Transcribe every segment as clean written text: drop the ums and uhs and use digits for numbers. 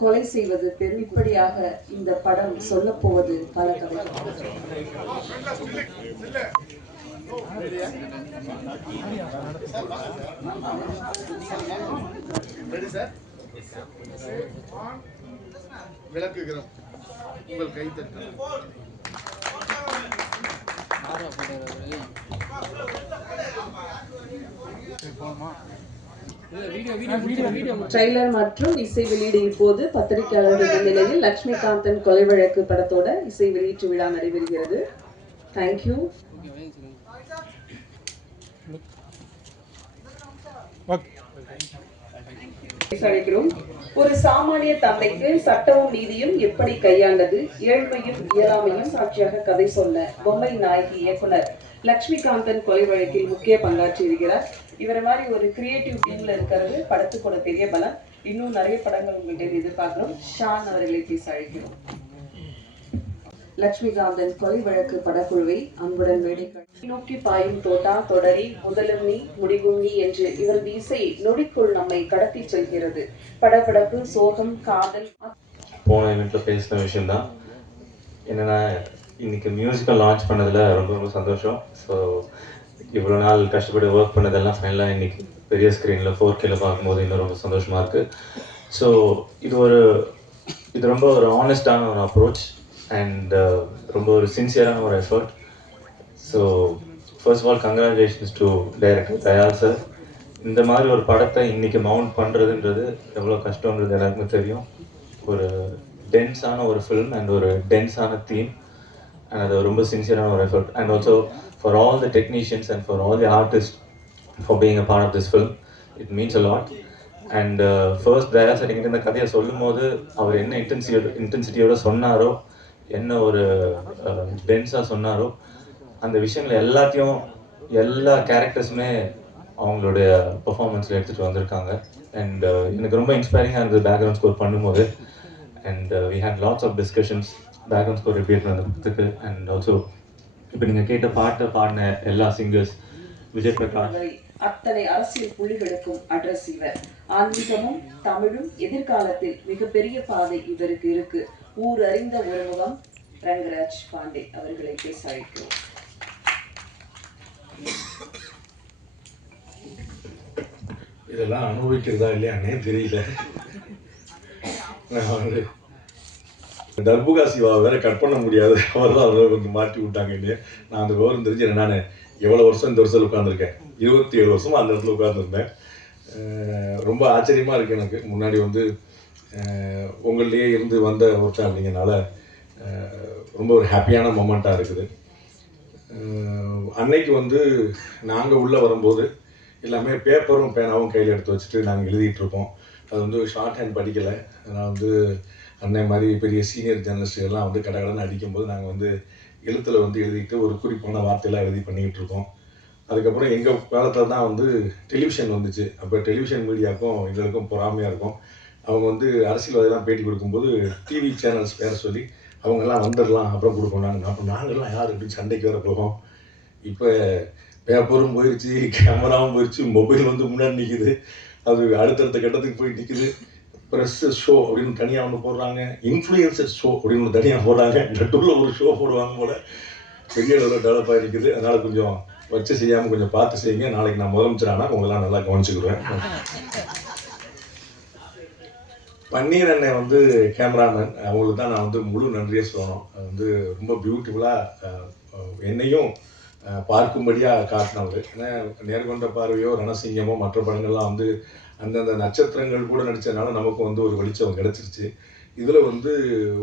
கொலை செய்வது பெருமைப்படியாக இந்த படம் சொல்ல போவது பல கதை. விளக்குகிறோம் உங்கள் கைத்தட்டல். ட்ரெய்லர் மற்றும் இசை வெளியீடு இப்போது பத்திரிகையாளர்கள் முன்னிலையில் லட்சுமிகாந்தன் கொலை வழக்கு படத்தோட இசை வெளியீட்டு விழா நடைபெறுகிறது. தேங்க்யூ. ஒரு சாமானிய தந்தைக்கு சட்டமும் நீதியும் எப்படி கையாண்டது, ஏழ்மையும் இயலாமையும் சாட்சியாக கதை சொன்ன பொம்மை நாயகி இயக்குனர் லட்சுமிகாந்தன் கொலை வழக்கில் முக்கிய பங்காற்றி இருக்கிறார். இவரை மாதிரி ஒரு கிரியேட்டிவ் டீம்ல இருக்கிறது படத்துக்கு ஒரு பெரிய பலம். இன்னும் நிறைய படங்கள் உங்கள்கிட்ட எதிர்பார்க்கிறோம். ஷான் அவர்களை பேச அழைக்கிறோம். லட்சுமிகாந்தன் கொலை வழக்கு படக்குழுவை அன்புடன் வேடிக்கை. நோக்கி பாயும் தோட்டா தொடரி முதலும் நீ முடிவும் நீ என்று இவரது இசை நொடிக்குள் நம்மை கடத்தி செல்கிறது. படபடப்பு, சோகம், காதல். போன இவெண்ட்ல பேசின விஷயம் தான் என்னன்னா, இன்னைக்கு மியூசிக்கல் லான்ச் பண்ணதில் ரொம்ப ரொம்ப சந்தோஷம். ஸோ இவ்வளோ நாள் கஷ்டப்பட்டு ஒர்க் பண்ணதெல்லாம் ஃபைனலாக இன்னைக்கு பெரிய ஸ்க்ரீனில் 4Kல பார்க்கும்போது இன்னும் ரொம்ப சந்தோஷமாக இருக்குது. ஸோ இது ரொம்ப ஒரு ஆனஸ்டான ஒரு அப்ரோச் அண்ட் ரொம்ப ஒரு சின்சியரான ஒரு effort. So first of all congratulations to director Dayal sir. இந்த மாதிரி ஒரு படத்தை இன்றைக்கி மவுண்ட் பண்ணுறதுன்றது எவ்வளோ கஷ்டன்றது எல்லாருக்குமே தெரியும். ஒரு டென்ஸான ஒரு ஃபில்ம் அண்ட் ஒரு டென்ஸான தீம் அண்ட் அது ரொம்ப சின்சியரான ஒரு effort. And also for all the technicians and for all the artist for being a part of this film. It means a lot. And first Daya sir எங்கிட்ட இந்த கதையை சொல்லும் போது அவர் என்ன இன்டென்சிட்டியோட சொன்னாரோ, என்ன ஒரு டென்ஸாக சொன்னாரோ, அந்த விஷயங்கள் எல்லாத்தையும் எல்லா கேரக்டர்ஸுமே அவங்களுடைய பர்ஃபார்மன்ஸில் எடுத்துகிட்டு வந்திருக்காங்க. அண்ட் எனக்கு ரொம்ப இன்ஸ்பைரிங்காக இருந்தது பேக்ரவுண்ட் ஸ்கோர் பண்ணும்போது. And we had lots of discussions background score repeat பண்ணுறதுக்கு. அண்ட் ஆல்சோ இப்போ நீங்கள் கேட்ட பாட்டை பாடின எல்லா சிங்கர்ஸ், விஜய் பிரகாஷ், அத்தனை அரசியல் புள்ளிகளுக்கும் அட்ரஸ் இவர். ஆன்மீகமும் தமிழும் எதிர்காலத்தில் மிகப்பெரிய பாதை இவருக்கு இருக்கு. ஊர் அறிந்த ஒரு முகம் ரங்கராஜ் பாண்டே அவர்களை பேச அழைக்கிறோம். இதெல்லாம் அனுபவிக்கிறதா இல்லையானே தெரியல. தர்புகா சிவா வேற கட் பண்ண முடியாது, அவர் தான் அவரை கொஞ்சம் மாட்டி விட்டாங்க இல்லையா. நான் அந்த விவரம் தெரிஞ்சு நான் எவ்வளோ வருஷம் இந்த வருஷத்தில் உட்காந்துருக்கேன், 27 வருஷமா அந்த இடத்துல உட்காந்துருந்தேன். ரொம்ப ஆச்சரியமாக இருக்குது எனக்கு. முன்னாடி உங்கள்லேயே இருந்து வந்த ஒருத்தன் அப்படிங்கிறனால ரொம்ப ஒரு ஹாப்பியான மொமெண்ட்டாக இருக்குது. அன்னைக்கு நாங்கள் உள்ளே வரும்போது எல்லாமே பேப்பரும் பேனாவும் கையில் எடுத்து வச்சுட்டு நாங்கள் எழுதிட்டுருப்போம். அது ஷார்ட் ஹேண்ட் படிக்கலை. நான் அன்னை மாதிரி பெரிய சீனியர் ஜேர்னலிஸ்ட் எல்லாம் கடகடன்னு அடிக்கும்போது நாங்கள் எழுத்தில் எழுதிட்டு ஒரு குறிப்பான வார்த்தையெல்லாம் எழுதி பண்ணிக்கிட்டு இருக்கோம். அதுக்கப்புறம் எங்கள் காலத்தில் தான் டெலிவிஷன் வந்துச்சு. அப்போ டெலிவிஷன் மீடியாவுக்கும் எங்களுக்கும் பொறாமையாக இருக்கும். அவங்க அரசியல்வாதிலாம் பேட்டி கொடுக்கும்போது டிவி சேனல்ஸ் பேர் சொல்லி அவங்கெல்லாம் வந்துடலாம் அப்புறம் கொடுப்போம். அப்போ நாங்கள்லாம் யார் அப்படின்னு சண்டைக்கு வேறு போகும். இப்போ பேப்பரும் போயிடுச்சு, கேமராவும் போயிடுச்சு, மொபைல் முன்னாடி நிற்கிது. அது அடுத்தடுத்த கட்டத்துக்கு போய் நிற்கிது. ப்ரெஸ் ஷோ அப்படின்னு தனியாக ஒன்று போடுறாங்க, இன்ஃப்ளூயன்சர் ஷோ அப்படின்னு ஒன்று தனியாக போடுறாங்க. நடுவில் ஒரு ஷோ போடுவாங்க போல். பெரிய அளவில் டெவலப் ஆகிருக்குது. அதனால் கொஞ்சம் வச்சு செய்யாமல் கொஞ்சம் பார்த்து செய்யுங்க. நாளைக்கு நான் முதலமைச்சர் ஆனால் உங்களெல்லாம் நல்லா கவனிச்சுக்கிடுவேன். பன்னீர் அண்ணன் கேமராமேன், அவங்களுக்கு தான் நான் முழு நன்றியை சொல்லணும். அது ரொம்ப பியூட்டிஃபுல்லாக என்னையும் பார்க்கும்படியாக காட்டினவர். ஏன்னா நேர்கொண்ட பார்வையோ ரணசிங்கமோ மற்ற படங்கள்லாம் அந்தந்த நட்சத்திரங்கள் கூட நடித்ததுனால நமக்கு ஒரு வெளிச்சம் கிடச்சிருச்சு. இதில்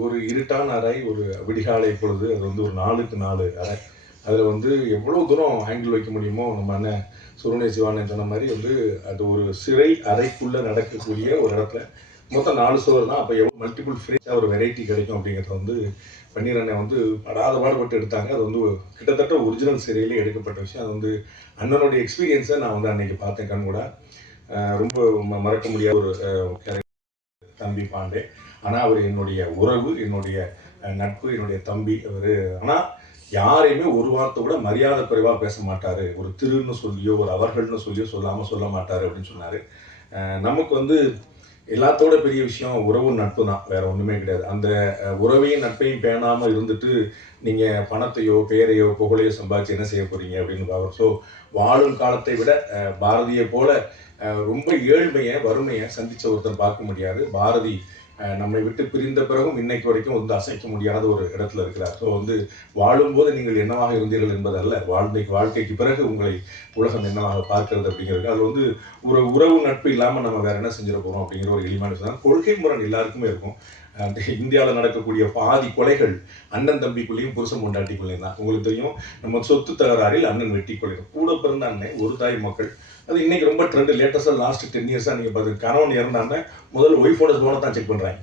ஒரு இருட்டான அறை, ஒரு விடிகாலை பொழுது, அது ஒரு 4க்கு 4 அறை. அதில் எவ்வளோ தூரம் ஆங்கிள் வைக்க முடியுமோ நம்ம அண்ணன் சுருணை சிவானன் சொன்ன மாதிரி அது ஒரு சிறை அறைக்குள்ளே நடக்கக்கூடிய ஒரு இடத்துல மொத்தம் 4 சுவர் தான். அப்போ எவ்வளோ மல்டிபிள் ஃப்ரேஸாக ஒரு வெரைட்டி கிடைக்கும் அப்படிங்கிறத பன்னீர் அண்ணன் படாத பாடுபட்டு எடுத்தாங்க. அது கிட்டத்தட்ட ஒரிஜினல் சிறையிலே எடுக்கப்பட்ட விஷயம். அது அண்ணனுடைய எக்ஸ்பீரியன்ஸை நான் அன்னைக்கு பார்த்தேன் கண் கூட. ரொம்ப மறக்க முடியாத ஒரு தம்பி பாண்டே. ஆனால் அவர் என்னுடைய உறவு, என்னுடைய நட்பு, என்னுடைய தம்பி அவர். ஆனால் யாரையுமே ஒரு வார்த்தை கூட மரியாதை குறைவாக பேச மாட்டார். ஒரு திருன்னு சொல்லியோ ஒரு அவர்கள்னு சொல்லியோ சொல்ல மாட்டார் அப்படின்னு சொன்னார். நமக்கு எல்லாத்தோட பெரிய விஷயம் உறவு நட்பு தான், வேற ஒன்றுமே கிடையாது. அந்த உறவையும் நட்பையும் பேணாமல் இருந்துட்டு நீங்கள் பணத்தையோ பேரையோ புகழையோ சம்பாதிச்சு என்ன செய்ய போகிறீங்க அப்படின்னு பார்க்குறோம். ஸோ வாழும் காலத்தை விட பாரதியை போல ரொம்ப ஏழ்மையை வறுமையை சந்தித்த ஒருத்தர் பார்க்க முடியாது. பாரதி நம்மை விட்டு பிரிந்த பிறகும் இன்னைக்கு வரைக்கும் வந்து அசைக்க முடியாத ஒரு இடத்துல இருக்கிறார். ஸோ வந்து வாழும்போது நீங்கள் என்னவாக இருந்தீர்கள் என்பதல்ல, வாழ்க்கைக்கு பிறகு உங்களை உலகம் என்னவாக பார்க்கிறது அப்படிங்கிறது. அது வந்து ஒரு உறவு நட்பு இல்லாமல் நம்ம வேற என்ன செஞ்சிட போகிறோம் அப்படிங்கிற ஒரு எளிமையான விஷயம். கொள்கை முரண் எல்லாருக்குமே இருக்கும். இந்தியாவில் நடக்கக்கூடிய பாதி கொலைகள் அண்ணன் தம்பிக்குள்ளேயும் புருஷன் பொண்டாட்டிக்குள்ளேயும் தான். உங்களுக்கு தெரியும், நம்ம சொத்து தகராறில் அண்ணன் வெட்டி கொள்ளையும் கூட பிறந்த அண்ணன் ஒரு தாய் மக்கள். அது இன்னைக்கு ரொம்ப ட்ரெண்ட். லேட்டஸ்டாக லாஸ்ட் 10 இயர்ஸாக நீங்கள் பார்த்து கணவன் இறந்தாங்கன்னா முதல்ல ஒய்ஃபோட ஃபோனை தான் செக் பண்ணுறாங்க.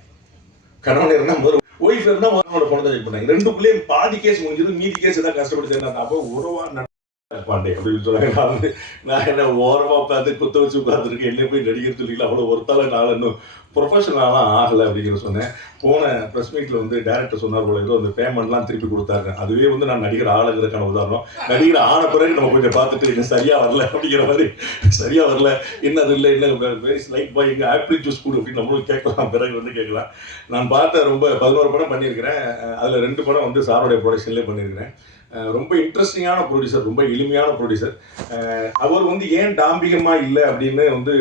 கணவன் இருந்தால் முதல்ல ஒய்ஃப் இருந்தால் முதலோட ஃபோனை தான் செக் பண்ணுறாங்க. ரெண்டுக்குள்ளேயும் பாதி கேஸ் முடிஞ்சது, மீதி கேஸ் ஏதாவது கஷ்டப்பட்டு சேர்ந்தாங்க. அப்போ உறவா பாண்டே அப்படின்னு சொல்றாங்க. நான் என்ன ஓரமா உட்காந்து குத்த வச்சு உட்காந்துருக்கு, என்ன போய் நடிகர் சொல்லிக்கலாம், அவ்வளோ ஒருத்தால நான் இன்னும் ப்ரொஃபஷனலாலாம் ஆகலை அப்படிங்கிற சொன்னேன். போன ப்ரெஸ் மீட்டில் வந்து டேரக்டர் சொன்னார் போல, ஏதோ அந்த பேமெண்ட்லாம் திருப்பி கொடுத்தாரு. அதுவே வந்து நான் நடிகர் ஆளுங்கிறதுக்கான உதாரணம். நடிகர் ஆன பிறகு நம்ம கொஞ்சம் பார்த்துட்டு என்ன சரியா வரல அப்படிங்கிற மாதிரி, சரியா வரல என்ன அது இல்லை என்ன லைக் பாய் எங்கள் ஆப்பிள் ஜூஸ் கொடு அப்படின்னு நம்மளும் கேட்கலாம். பிறகு வந்து கேட்கலாம். நான் பார்த்த ரொம்ப 11 படம் பண்ணியிருக்கிறேன். அதில் 2 படம் வந்து சாரோடைய ப்ரொடக்ஷன்லேயே பண்ணியிருக்கிறேன். ரொம்ப இன்ட்ரெஸ்டிங்கான ப்ரொடியூசர், ரொம்ப எளிமையான ப்ரொடியூசர். அவர் வந்து ஏன் டாம்பிகமாக இல்லை அப்படின்னு வந்து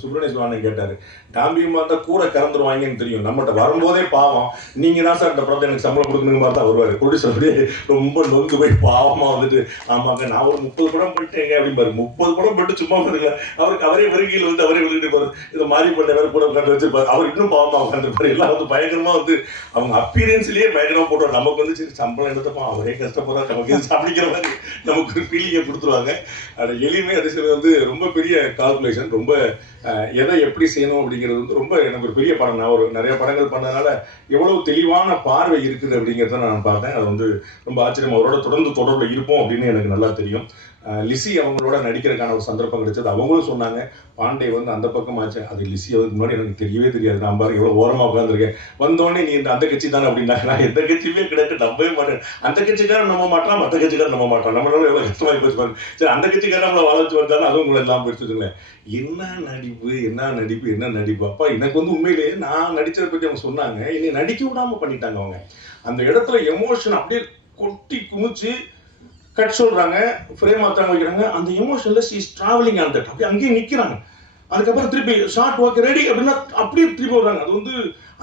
சுப்பிரமணிய சிவானன் கேட்டார். டாம்பிகமாக இருந்தால் கூட கறந்துருவாங்கன்னு தெரியும், நம்மகிட்ட வரும்போதே பாவம், நீங்கள் தான் சார் இந்த படத்தை எனக்கு சம்பளம் கொடுக்கணுங்க மாதிரி தான் வருவார். ப்ரொடியூசர் அப்படியே ரொம்ப நொந்து போய் பாவமாக வந்துட்டு, ஆமாங்க நான் ஒரு 30 படம் பண்ணிட்டேங்க அப்படிம்பாரு. 30 படம் பண்ணிட்டு சும்மா பண்ணுங்க, அவருக்கு அவரே வருகையில் வந்து அவரே வந்துட்டு போவார். இதை மாதிரி பண்ண வேறு கூட உட்காந்து வச்சிருப்பாரு. அவர் இன்னும் பாவமாக உட்காந்துருப்பாரு. எல்லாம் வந்து பயங்கரமாக வந்து அவங்க அப்பீரியன்ஸ்லேயே பயங்கரமாக போட்டுவார். நமக்கு வந்து சரி சம்பளம் எடுத்தப்போ அவரே கஷ்டப்படுறாரு, நமக்கு இது அப்படிங்கிற மாதிரி நமக்கு ஒரு ஃபீலிங்கை கொடுத்துருவாங்க. அது எளிமை, அது சில வந்து ரொம்ப பெரிய கால்குலேஷன், ரொம்ப எதை எப்படி செய்யணும் அப்படிங்கிறது வந்து ரொம்ப எனக்கு ஒரு பெரிய படம். நான் ஒரு நிறைய படங்கள் பண்ணதுனால எவ்வளவு தெளிவான பார்வை இருக்குது அப்படிங்கிறத நான் பார்த்தேன். அது வந்து ரொம்ப ஆச்சரியம். அவரோட தொடர்ந்து தொடர்பில் இருப்போம் அப்படின்னு எனக்கு நல்லா தெரியும். லிசி அவங்களோட நடிக்கிறதுக்கான ஒரு சந்தர்ப்பம் கிடைச்சது. அவங்களும் சொன்னாங்க, பாண்டே வந்து அந்த பக்கம் ஆச்சு. அது லிசி அதுக்கு முன்னாடி எனக்கு தெரியவே தெரியாது. நான் பாருங்க எவ்வளோ ஓரமாக உட்காந்துருக்கேன். வந்தோடனே நீ இந்த அந்த கட்சி தானே அப்படின்னாங்க. நான் எந்த கட்சியுமே கிடையாது, நம்பவே மாட்டேன். அந்த கட்சிக்காரன் நம்ப மாட்டான், மற்ற கட்சிக்காரன் நம்ப மாட்டான். நம்மளால எவ்வளோ கஷ்டமாகி போச்சு பாருங்க. சரி, அந்த கட்சிக்காரன் நம்மளை வாழ வச்சு வந்தாலும் அதுவும் உங்களை எல்லாம் போயிடுச்சுங்களேன். என்ன நடிப்பு, என்ன நடிப்பு, என்ன நடிப்பு. அப்பா எனக்கு வந்து உண்மையிலேயே நான் நடிச்சதை பற்றி அவங்க சொன்னாங்க, என்னை நடிக்க விடாமல் பண்ணிட்டாங்க அவங்க. அந்த இடத்துல எமோஷன் அப்படியே கொட்டி குமிச்சு கட் சொல்றாங்க, ஃப்ரேம் மாத்தாங்க வைக்கிறாங்க. அந்த எமோஷன்ல she is travelling on that. அப்படியே அங்கேயே நிற்கிறாங்க. அதுக்கப்புறம் திருப்பி ஷார்ட் ஒர்க் ரெடி அப்படின்னா அப்படியே திருப்பி வர்றாங்க. அது வந்து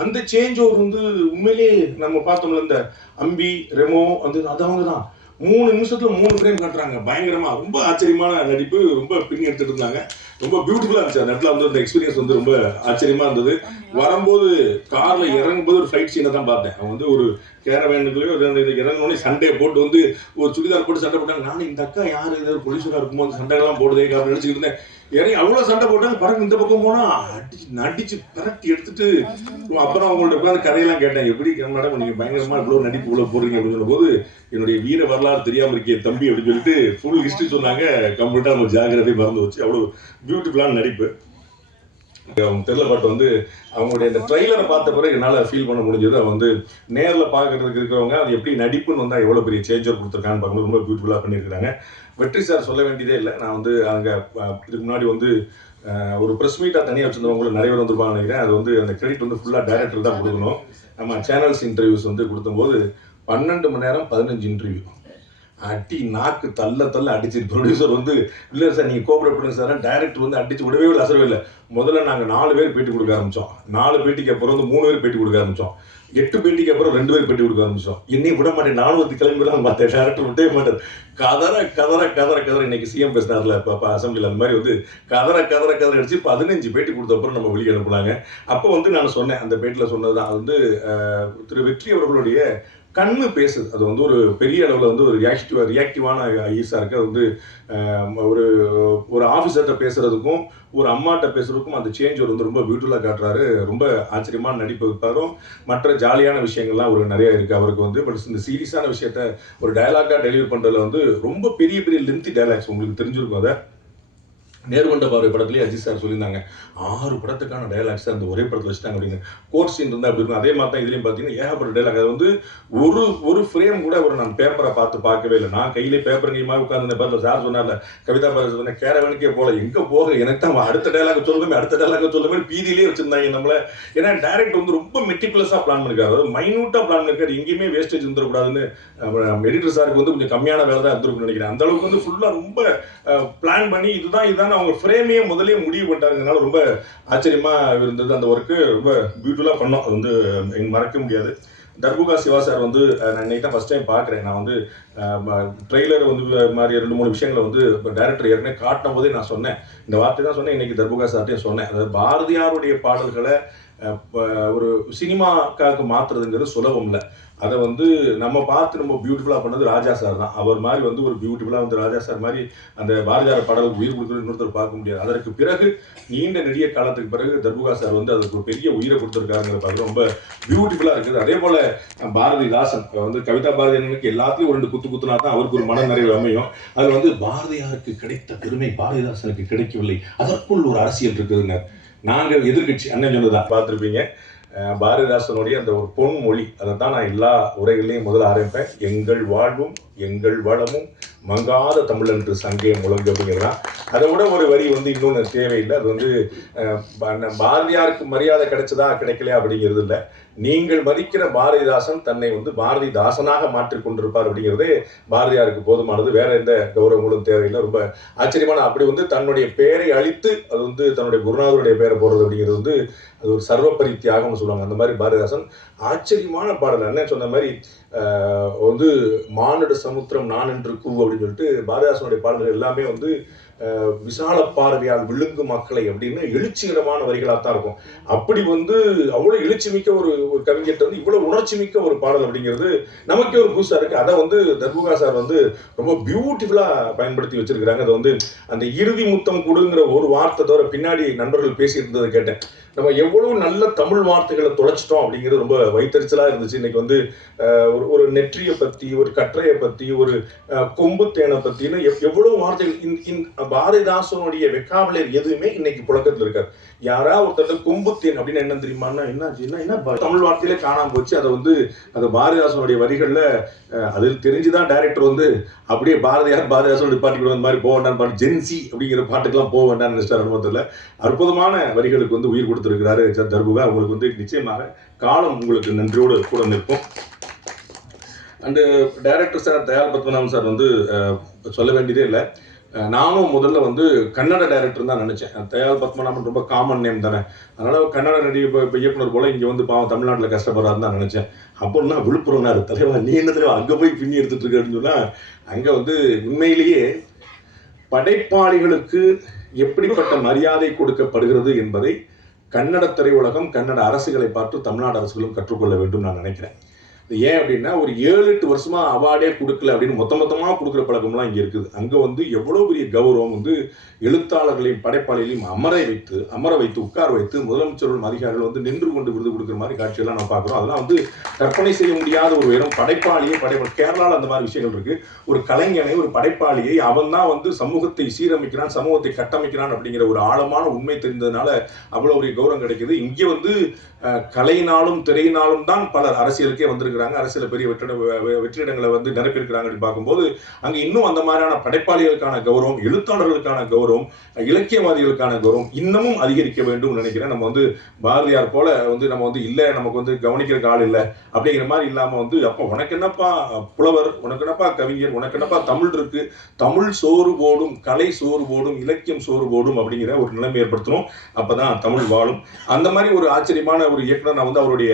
அந்த சேஞ்ச் ஓவர் வந்து உண்மையிலேயே நம்ம பார்த்தோம்ல, இந்த அம்பி ரெமோ வந்து அது அவங்க தான் 3 நிமிஷத்துல 3 ஃப்ரேம் காட்டுறாங்க. பயங்கரமா ரொம்ப ஆச்சரியமான நடிப்பு. ரொம்ப பின்னி எடுத்துட்டு இருந்தாங்க. ரொம்ப பியூட்டிஃபுல்லா இருந்துச்சு. அந்த இடத்துல வந்து அந்த எக்ஸ்பீரியன்ஸ் வந்து ரொம்ப ஆச்சரியமா இருந்தது. வரும்போது கார்ல இறங்கும்போது ஒரு ஃபைட் சீனை தான் பார்த்தேன். அவங்க வந்து ஒரு கேரவேனுக்குள்ளேயோ இறங்கினோடனே சண்டையை போட்டு வந்து ஒரு சுடிதார் போட்டு சண்டை போட்டாங்க. நானும் இந்த அக்கா யாரு, ஏதாவது போலீஸாக இருக்கும்போது சண்டைகள்லாம் போடுதே அப்படின்னு நினைச்சுக்கிட்டு இருந்தேன். இறங்கி அவ்வளோ சண்டை போட்டாங்க. பிறகு இந்த பக்கம் போனா நடிச்சு பரட்டி எடுத்துட்டு அப்புறம் அவங்கள்ட்ட உட்காந்து கதையெல்லாம் கேட்டேன். எப்படி மேடம் நீங்க பயங்கரமா இவ்வளோ நடிப்பு இவ்வளோ போடுறீங்க அப்படின்னு சொன்னபோது, என்னுடைய வீர வரலாறு தெரியாம இருக்கே தம்பி அப்படின்னு சொல்லிட்டு ஃபுல் ஹிஸ்ட்ரி சொன்னாங்க. கம்ப்ளீட்டா நம்ம ஜாகிரதை மறந்து வச்சு. அவ்வளோ பியூட்டிஃபுல்லான நடிப்பு. அவங்க தெரியல. பட் வந்து அவங்களுடைய இந்த ட்ரெய்லரை பார்த்த பிறகு என்னால் ஃபீல் பண்ண முடிஞ்சது. அவங்க வந்து நேரில் பார்க்கறதுக்கு இருக்கிறவங்க அது எப்படி நடிப்புன்னு வந்தால் எவ்வளோ பெரிய சேஞ்சர் கொடுத்துருக்கான்னு பார்க்கும்போது ரொம்ப பியூட்டிஃபுல்லாக பண்ணியிருக்காங்க. வெற்றி சார் சொல்ல வேண்டியதே இல்லை. நான் வந்து அங்கே இதுக்கு முன்னாடி வந்து ஒரு ப்ரெஸ் மீட்டாக தனியாக வச்சுருந்தவங்களுக்கு நிறைய பேர் வந்துருப்பாங்க நினைக்கிறேன். அது வந்து அந்த கிரெடிட் வந்து ஃபுல்லாக டைரக்டர் தான் கொடுக்கணும். நம்ம சேனல்ஸ் இன்டர்வியூஸ் வந்து கொடுக்கும்போது 12 மணி நேரம் 15 இன்டர்வியூ அடி நாக்கு தள்ள அடிச்சு ப்ரொடியூசர் வந்து இல்லை சார் நீங்கள் கோஆப்ரேட் பண்ணுங்க சார். டைரக்டர் வந்து அடிச்சு விடவே இல்லை, அசரவே இல்லை. முதல்ல நாங்கள் 4 பேர் பேட்டி கொடுக்க ஆரம்பித்தோம். 4 பேட்டிக்கு அப்புறம் வந்து 3 பேர் பேட்டி கொடுக்க ஆரம்பித்தோம். 8 பேட்டிக்கு அப்புறம் 2 பேர் பேட்டி கொடுக்க ஆரம்பித்தோம். என்னையும் விட மாட்டேன், நானும் வந்து கிளம்பிடலாம் பார்த்தேன். டேரக்டர் விட்டவே மாட்டார். கதற இன்னைக்கு சிஎம் பேசினார்ல இப்போ அசம்பிளியில், அந்த மாதிரி வந்து கதற அடிச்சு 15 பேட்டி கொடுத்த அப்புறம் நம்ம வெளியே அனுப்புனாங்க. அப்போ வந்து நான் சொன்னேன், அந்த பேட்டியில் சொன்னது தான், அது வந்து திரு வெற்றி அவர்களுடைய கண்ணு பேசுது. அது வந்து ஒரு பெரிய அளவில் வந்து ஒரு ரியாக்டிவான ஐஸாக இருக்குது. அது வந்து ஒரு ஆஃபீஸர்கிட்ட பேசுகிறதுக்கும் ஒரு அம்மாட்ட பேசுகிறதுக்கும் அந்த சேஞ்ச் வந்து ரொம்ப பியூட்டிஃபுல்லாக காட்டுறாரு. ரொம்ப ஆச்சரியமான நடிப்பு இருப்பாரும். மற்ற ஜாலியான விஷயங்கள்லாம் ஒரு நிறையா இருக்குது அவருக்கு வந்து. பட் இந்த சீரியஸான விஷயத்த ஒரு டயலாக்காக டெலிவரி பண்ணுறதுல வந்து ரொம்ப பெரிய லென்த்தி டயலாக்ஸ் உங்களுக்கு தெரிஞ்சிருக்கும். அதை நேர்கொண்ட பார்வை படத்துலேயே அஜித் சார் சொல்லியிருந்தாங்க 6 படத்துக்கான டைலாக்ஸ் அந்த ஒரே படத்தில் வச்சுட்டாங்க அப்படின்னு. கோட் சீன் இருந்தால் அப்படி இருக்கும். அதே மாதிரி தான் இதுலேயும் பார்த்தீங்கன்னா ஏகப்பட்ட டைலாக். அது வந்து ஒரு ஃப்ரேம் கூட நான் பேப்பரை பார்க்கவே இல்லை. நான் கையிலே பேப்பர் நீமாக உட்காந்து பார்த்து சார் சொன்னார்ல, கவிதா பாரதி சொன்னேன், கேரவனுக்கே போல எங்கே போக எனக்கு தான் அடுத்த டைலாக் சொல்லுமே பீதியிலே வச்சிருந்தாங்க நம்மளை. ஏன்னா டைரக்ட் வந்து ரொம்ப மெட்டிகுலஸாக பிளான் பண்ணிருக்காரு, அதாவது மைனூட்டாக பிளான் பண்ணிருக்காரு. எங்கேயுமே வேஸ்டேஜ் இருந்துடக்கூடாதுன்னு எடிட்டர் சாருக்கு வந்து கொஞ்சம் கம்மியான வேலை தான் இருந்திருக்குன்னு நினைக்கிறேன். அந்த அளவுக்கு வந்து ஃபுல்லாக ரொம்ப பிளான் பண்ணி இதுதான் அவங்க ஃப்ரேமையே முதலே முடிவு பண்ணிட்டாருங்கனால ரொம்ப ஆச்சரியமா இருந்தது. அந்த ஒர்க்கு ரொம்ப பியூட்டிஃபுல்லாக பண்ணோம். அது வந்து மறக்க முடியாது. தர்புகா சிவா சார் வந்து நான் இன்னைக்கு தான் ஃபர்ஸ்ட் டைம் பார்க்குறேன். நான் வந்து ட்ரெய்லர் வந்து மாதிரி 2-3 விஷயங்களை வந்து டைரக்டர் ஏற்கனவே காட்டும் போதே நான் சொன்னேன், இந்த வார்த்தை தான் சொன்னேன். இன்னைக்கு தர்புகா சார்ட்டையும் சொன்னேன், அதாவது பாரதியாருடைய பாடல்களை ஒரு சினிமாக்காக மாற்றுறதுங்கிறது சுலபம் இல்லை. அதை வந்து நம்ம பார்த்து ரொம்ப பியூட்டிஃபுல்லாக பண்ணது ராஜா சார் தான். அவர் மாதிரி வந்து ஒரு பியூட்டிஃபுல்லாக வந்து ராஜா சார் மாதிரி அந்த பாரதியார் பாடலுக்கு உயிர் கொடுக்குறது இன்னொருத்தர் பார்க்க முடியாது. அதற்கு பிறகு நீண்ட நெடிய காலத்துக்கு பிறகு தர்புகா சார் வந்து அதுக்கு ஒரு பெரிய உயிரை கொடுத்துருக்காருங்கிற பார்க்க ரொம்ப பியூட்டிஃபுல்லாக இருக்குது. அதே போல் பாரதிதாசன் வந்து கவிதா பாரதியாருக்கு எல்லாத்தையும் 2 குத்துனா தான் அவருக்கு ஒரு மன நிறைவு அமையும். அதில் வந்து பாரதியாருக்கு கிடைத்த பெருமை பாரதிதாசனுக்கு கிடைக்கவில்லை, அதற்குள் ஒரு அரசியல் இருக்குதுங்க. நாங்கள் எதிர்கட்சி அண்ணன் சொன்னதான் பார்த்துருப்பீங்க. பாரதிதாசனுடைய அந்த ஒரு பொன்மொழி, அதை தான் நான் எல்லா உரைகளையும் முதல்ல ஆரம்பிப்பேன். எங்கள் வாழ்வும் எங்கள் வளமும் மங்காத தமிழன்று சங்கே முழங்கு அப்படிங்கிறதான். அதை விட ஒரு வரி வந்து இன்னொன்று தேவையில்லை. அது வந்து பாரதியாருக்கு மரியாதை கிடைச்சதா கிடைக்கலையா அப்படிங்கிறது இல்லை, நீங்கள் மதிக்கிற பாரதிதாசன் தன்னை வந்து பாரதிதாசனாக மாற்றிக் கொண்டிருப்பார் அப்படிங்கிறதே பாரதியாருக்கு போதுமானது. வேற எந்த கௌரவங்களும் தேவையில்லை. ரொம்ப ஆச்சரியமான அப்படி வந்து தன்னுடைய பெயரை அழித்து அது வந்து தன்னுடைய குருநாதருடைய பெயரை போடுறது அப்படிங்கிறது வந்து அது ஒரு சர்வப்பரி தியாகம்னு சொல்லுவாங்க. அந்த மாதிரி பாரதிதாசன் ஆச்சரியமான பாடல். என்ன சொன்ன மாதிரி வந்து மானுட சமுத்திரம் நான் என்று கூ அப்படின்னு சொல்லிட்டு பாரதிதாசனுடைய பாடல்கள் எல்லாமே வந்து விசால பார்வையால் விழுங்கு மக்களை அப்படின்னு எழுச்சிகரமான வரிகளாக தான் இருக்கும். அப்படி வந்து அவ்வளோ எழுச்சி மிக்க ஒரு கவிஞர் வந்து இவ்வளவு உணர்ச்சி மிக்க ஒரு பாடல் அப்படிங்கிறது நமக்கே ஒரு புதுசாக இருக்கு. அதை வந்து தர்புகா சார் வந்து ரொம்ப பியூட்டிஃபுல்லா பயன்படுத்தி வச்சிருக்கிறாங்க. அது வந்து அந்த இறுதி முத்தம் கொடுங்கிற ஒரு வார்த்தை தவிர பின்னாடி நண்பர்கள் பேசி இருந்ததை கேட்டேன். நம்ம எவ்வளவு நல்ல தமிழ் வார்த்தைகளை தொலைச்சிட்டோம் அப்படிங்கிறது ரொம்ப வைத்தறிச்சலா இருந்துச்சு. இன்னைக்கு வந்து ஒரு நெற்றியை பத்தி, ஒரு கற்றையை பத்தி, ஒரு கொம்பு தேனை பத்தின்னு எவ்வளவு வார்த்தைகள் பாரதிதாசனுடைய வெக்காபுலரி எதுவுமே இன்னைக்கு புழக்கத்தில் இருக்காது. யாரா ஒருத்தர் கொம்புத்தேன் அப்படின்னு என்ன தெரியுமான்னா என்ன தமிழ் வார்த்தையில காணாம போச்சு. அதை வந்து அந்த பாரதிதாசனுடைய வரிகள்ல அதில் தெரிஞ்சுதான் டைரக்டர் வந்து அப்படியே பாரதிதாசனுடைய பாட்டுக்கு வந்த மாதிரி போக வேண்டாம் பாட்டு ஜென்சி அப்படிங்கிற பாட்டுக்கெல்லாம் போக வேண்டாம்னு நினைச்சிட்டார். அனுபவத்தில் அற்புதமான வரிகளுக்கு வந்து உயிர் கொடுத்திருக்கிறாரு தர்புகா. உங்களுக்கு வந்து நிச்சயமாக காலம் உங்களுக்கு நன்றியோடு கூட நிற்கும். And director sir Dayal Padmanabhan sir வந்து சொல்ல வேண்டியதே இல்லை. நானும் முதல்ல வந்து கன்னட டைரக்டர் தான் நினைச்சேன். தயாள் பத்மநாபன் ரொம்ப காமன் நேம் தானே, அதனால கன்னட இயக்குனர் போல இங்கே வந்து பாவம் தமிழ்நாட்டில் கஷ்டப்படுறாருன்னு தான் நினைச்சேன். அப்போன்னா விழுப்புரம்னாரு, தலைவா நீ என்ன தலைவா அங்கே போய் பின்னி எடுத்துட்டு இருக்க அப்படின்னு சொன்னா, அங்கே வந்து உண்மையிலேயே படைப்பாளிகளுக்கு எப்படிப்பட்ட மரியாதை கொடுக்கப்படுகிறது என்பதை கன்னட திரையுலகம், கன்னட அரசுகளை பார்த்து தமிழ்நாடு அரசுகளும் கற்றுக்கொள்ள வேண்டும் நான் நினைக்கிறேன். ஏன் அப்படின்னா ஒரு 7-8 வருஷமா அவார்டே கொடுக்கல அப்படின்னு மொத்தமாக கொடுக்குற பழக்கம்லாம் இங்கே இருக்குது. அங்கே வந்து எவ்வளோ பெரிய கௌரவம் வந்து எழுத்தாளர்களையும் படைப்பாளிகளையும் அமர வைத்து உட்கார வைத்து முதலமைச்சர்கள் அதிகாரிகள் வந்து நின்று கொண்டு விருது கொடுக்குற மாதிரி காட்சியெல்லாம் நம்ம பார்க்குறோம். அதெல்லாம் வந்து கற்பனை செய்ய முடியாத ஒரு உயரம். படைப்பாளியை கேரளாவில் அந்த மாதிரி விஷயங்கள் இருக்கு. ஒரு கலைஞனை, ஒரு படைப்பாளியை அவன் தான் வந்து சமூகத்தை சீரமைக்கிறான், சமூகத்தை கட்டமைக்கிறான் அப்படிங்கிற ஒரு ஆழமான உண்மை தெரிந்ததுனால அவ்வளோ ஒரு கௌரவம் கிடைக்குது. இங்கே வந்து கலையினாலும் திரையினாலும் தான் பலர் அரசியலுக்கே வந்திருக்கிறாங்க. அரசியல் பெரிய வெற்றிடங்களை வந்து நிரப்பியிருக்கிறாங்க அப்படின்னு பார்க்கும்போது அங்கே இன்னும் அந்த மாதிரியான படைப்பாளிகளுக்கான கௌரவம், எழுத்தாளர்களுக்கான கௌரவம், இலக்கியவாதிகளுக்கான கௌரவம் இன்னமும் அதிகரிக்க வேண்டும் நினைக்கிறேன். நம்ம வந்து பாரதியார் போல வந்து நம்ம வந்து இல்லை நமக்கு வந்து கவனிக்கிறதுக்கு ஆள் இல்லை அப்படிங்கிற மாதிரி இல்லாமல் வந்து அப்போ உனக்கு என்னப்பா புலவர், உனக்கு என்னப்பா கவிஞர், உனக்கு என்னப்பா தமிழ் இருக்கு, தமிழ் சோறு போடும், கலை சோறு போடும், இலக்கியம் சோறு போடும் அப்படிங்கிற ஒரு நிலைமை ஏற்படுத்தணும். அப்பதான் தமிழ் வாழும். அந்த மாதிரி ஒரு ஆச்சரியமான ஒரு இயக்குனர். நான் வந்து அவருடைய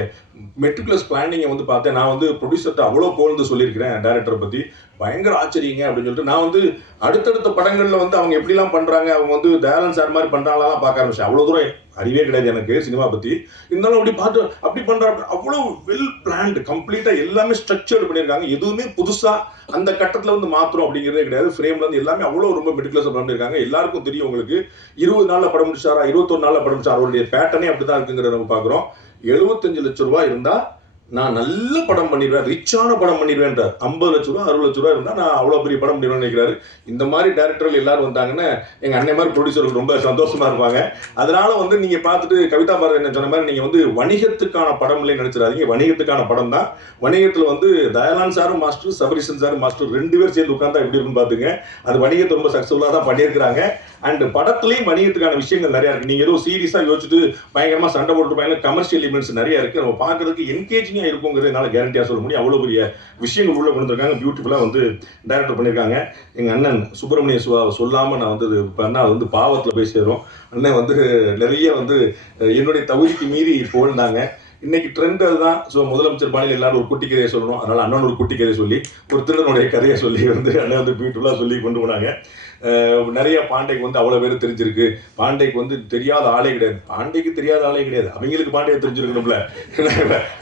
மெட்ரிகுலஸ் பிளானிங்கை வந்து பார்த்தேன். நான் வந்து ப்ரொடியூசர்கிட்ட அவ்வளோ போல்ந்து சொல்லியிருக்கிறேன் டைரக்டரை பற்றி, பயங்கர ஆச்சரியங்க அப்படின்னு சொல்லிட்டு. நான் வந்து அடுத்தடுத்த படங்களில் வந்து அவங்க எப்படிலாம் பண்ணுறாங்க, அவங்க வந்து தயாளன் சார் மாதிரி பண்ணுறாங்களாம் பார்க்க ஆரம்பிச்சேன். அவ்வளோ தூரம் அறிவே கிடையாது எனக்கு சினிமா பற்றி. இருந்தாலும் அப்படி பார்த்து அப்படி பண்ணுறாங்க. அவ்வளோ வெல் பிளான்டு, கம்ப்ளீட்டாக எல்லாமே ஸ்ட்ரக்சர்டு பண்ணியிருக்காங்க. எதுவுமே புதுசாக அந்த கட்டத்தில் வந்து மாத்திரம் அப்படிங்கிறதே கிடையாது. ஃப்ரேம்ல வந்து எல்லாமே அவ்வளோ ரொம்ப மெட்டிகுலஸாக பண்ணியிருக்காங்க. எல்லாருக்கும் தெரியும் உங்களுக்கு 20 நாளில் படம் முடிச்சாரா, 21 நாளில் படம் முடிச்சாரா, அவருடைய பேட்டர்னே அப்படி தான் இருக்குங்கிறத நம்ம பார்க்குறோம். 75 லட்சம் ரூபாய் இருந்தால் நான் நல்ல படம் பண்ணிடுவேன், ரிச்சான படம் பண்ணிடுவேன்றார். 50 லட்ச ரூபா 60 லட்ச ரூபா இருந்தால் நான் அவ்வளோ பெரிய படம் பண்ணிடுவேன்னு நினைக்கிறாரு. இந்த மாதிரி டேரக்டர்கள் எல்லாரும் வந்தாங்கன்னா எங்கள் அண்ணன் மாதிரி ப்ரொடியூசருக்கு ரொம்ப சந்தோஷமா இருப்பாங்க. அதனால வந்து நீங்கள் பார்த்துட்டு கவிதா பாரதி என்ன சொன்ன மாதிரி நீங்கள் வந்து வணிகத்துக்கான படம் இல்லைன்னு நினைச்சிடாதீங்க. வணிகத்துக்கான படம் தான். வணிகத்தில் வந்து தயாலான் சாரும் மாஸ்டர், சபரிசன் சாரும் மாஸ்டர் 2 பேர் சேர்ந்து உட்கார்ந்தா எப்படி இருக்குன்னு பார்த்துங்க. அது வணிகத்தை ரொம்ப சக்ஸஸ்ஃபுல்லாக தான் பண்ணியிருக்கிறாங்க. அண்ட் படத்துலையும் வணிகத்துக்கான விஷயங்கள் நிறையா இருக்குது. நீங்கள் ஏதோ சீரியஸாக யோசிச்சுட்டு பயங்கரமாக சண்டை போட்டுருப்பாங்க, கமர்ஷியல் எலிமெண்ட்ஸ் நிறையா இருக்குது. நம்ம பார்க்கறதுக்கு என்கேஜிங்காக இருக்குங்கிறது என்னால் கேரண்டியாக சொல்ல முடியும். அவ்வளோ பெரிய விஷயங்கள் உள்ள கொண்டு வந்திருக்காங்க. பியூட்டிஃபுல்லாக வந்து டைரக்டர் பண்ணியிருக்காங்க. எங்கள் அண்ணன் சுப்பிரமணிய சிவாவை சொல்லாமல் நான் வந்து பண்ணால் அது வந்து பாவத்தில் போய் சேரும். அண்ணன் வந்து நிறைய வந்து என்னுடைய தகுதிக்கு மீறி புகழ்ந்தாங்க. இன்னைக்கு ட்ரெண்ட் அதுதான். ஸோ முதலமைச்சர் பாணியில் எல்லாரும் ஒரு குட்டி கதையை சொல்லணும். அதனால் அண்ணன் ஒரு குட்டி கதையை சொல்லி ஒரு திருடனுடைய கதையை சொல்லி வந்து அண்ணன் வந்து பியூட்டிஃபுல்லாக சொல்லி கொண்டு போனாங்க. நிறைய பாண்டேக்கு வந்து அவ்வளோ பேர் தெரிஞ்சிருக்கு. பாண்டேக்கு வந்து தெரியாத ஆளே கிடையாது. பாண்டேக்கு தெரியாத ஆளே கிடையாது. அவங்களுக்கு பாண்டே தெரிஞ்சிருக்கணும்ல.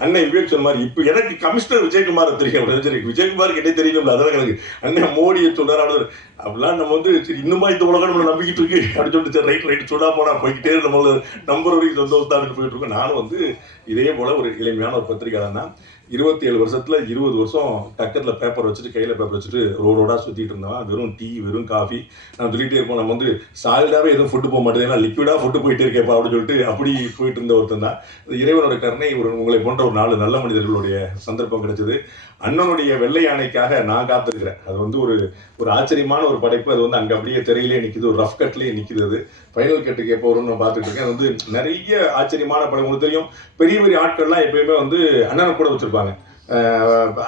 அண்ணன் விவேக் சொன்ன மாதிரி இப்போ எனக்கு கமிஷனர் விஜயகுமார் தெரியும். விஜயகுமாருக்கு என்ன தெரியணும்ல. அதெல்லாம் எனக்கு அண்ணன் மோடியை சொல்றாரு. அப்படிலாம் நம்ம வந்து சரி இன்னுமா இந்த உலகம் நம்ம நம்பிக்கிட்டு இருக்கு அப்படின்னு சொல்லிட்டு ரைட் சொல்லா போனா போய்கிட்டே நம்மள நம்பர் வரைக்கும் சந்தோஷத்தாட்டு போயிட்டு இருக்கோம். நானும் வந்து இதே போல ஒரு எளிமையான ஒரு பத்திரிகையாளர் தான். 27 வருஷத்துல 20 வருஷம் டக்கத்தில் பேப்பர் வச்சுட்டு கையில் பேப்பர் வச்சுட்டு ரோடா சுற்றிட்டு இருந்தோம். வெறும் டீ வெறும் காஃபி நான் சொல்லிகிட்டே இருப்போம். நம்ம வந்து சாலிடாகவே எதுவும் ஃபுட்டு போக மாட்டேங்குது, ஏன்னா லிக்விடாக ஃபுட்டு போயிட்டே இருக்கேப்பா அப்படின்னு சொல்லிட்டு அப்படி போயிட்டு இருந்த ஒருத்தன் தான். இறைவனோட கருணை உங்களை போன்ற ஒரு 4 நல்ல மனிதர்களுடைய சந்தர்ப்பம் கிடைச்சது. அண்ணனுடைய வெள்ளை யானைக்காக நான் காத்திருக்கிறேன். அது வந்து ஒரு ஆச்சரியமான ஒரு படைப்பு. அது வந்து அங்கே அப்படியே திரையிலே நிற்கிது, ஒரு ரஃப் கட்லேயே நிற்கிது. அது ஃபைனல் கட்டுக்கு எப்போ வரும்னு நான் பார்த்துட்டு இருக்கேன். அது வந்து நிறைய ஆச்சரியமான படம். உங்களுக்கு தெரியும், பெரிய பெரிய ஆட்கள்லாம் எப்பயுமே வந்து அண்ணனை கூட வச்சிருப்பாங்க.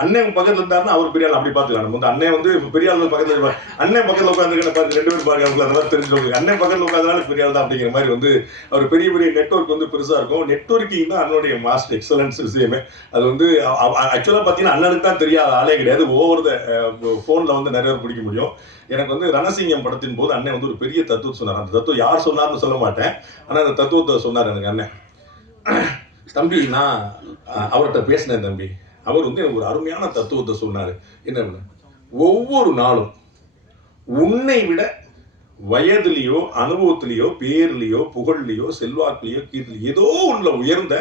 அண்ணன் பக்கத்துல இருந்தாருன்னா அவர் பெரிய ஆள் அப்படி பார்த்துக்கலாம். நம்ம வந்து அண்ணன் வந்து பெரிய ஆள் பக்கத்துல இருப்பாங்க. அண்ணன் பக்கத்தில் உட்காந்துருக்க பார்த்து 2 பேரும் பாருங்க, அந்த மாதிரி தெரிஞ்சவங்க. அண்ணன் பக்கத்தில் உட்காந்தனால பெரிய ஆள் தான் அப்படிங்கிற மாதிரி வந்து அவர் பெரிய பெரிய நெட்வொர்க் வந்து பெருசாக இருக்கும். நெட்வொர்க்கிங் தான் அண்ணனுடைய மாஸ்டர் எக்ஸலன்ஸ் விஷயமே. அது வந்து ஆக்சுவலாக பார்த்தீங்கன்னா அண்ணனுக்கு தான் தெரியாத ஆளே கிடையாது. ஓவர் த ஃபோனில் வந்து நிறைய பிடிக்க முடியும். எனக்கு வந்து ரணசிங்கம் படத்தின் போது அண்ணன் வந்து ஒரு பெரிய தத்துவம் சொன்னார். அந்த தத்துவம் யார் சொன்னார்னு சொல்ல மாட்டேன், ஆனால் அந்த தத்துவத்தை சொன்னார் எனக்கு அண்ணன். தம்பி, நான் அவர்கிட்ட பேசினேன் தம்பி. அவர் வந்து எனக்கு ஒரு அருமையான தத்துவத்தை சொன்னார். என்ன, ஒவ்வொரு நாளும் உன்னை விட வயதிலேயோ அனுபவத்திலேயோ பேர்லையோ புகழ்லையோ செல்வாக்கிலேயோ கீர்த்திலையோ ஏதோ உள்ள உயர்ந்த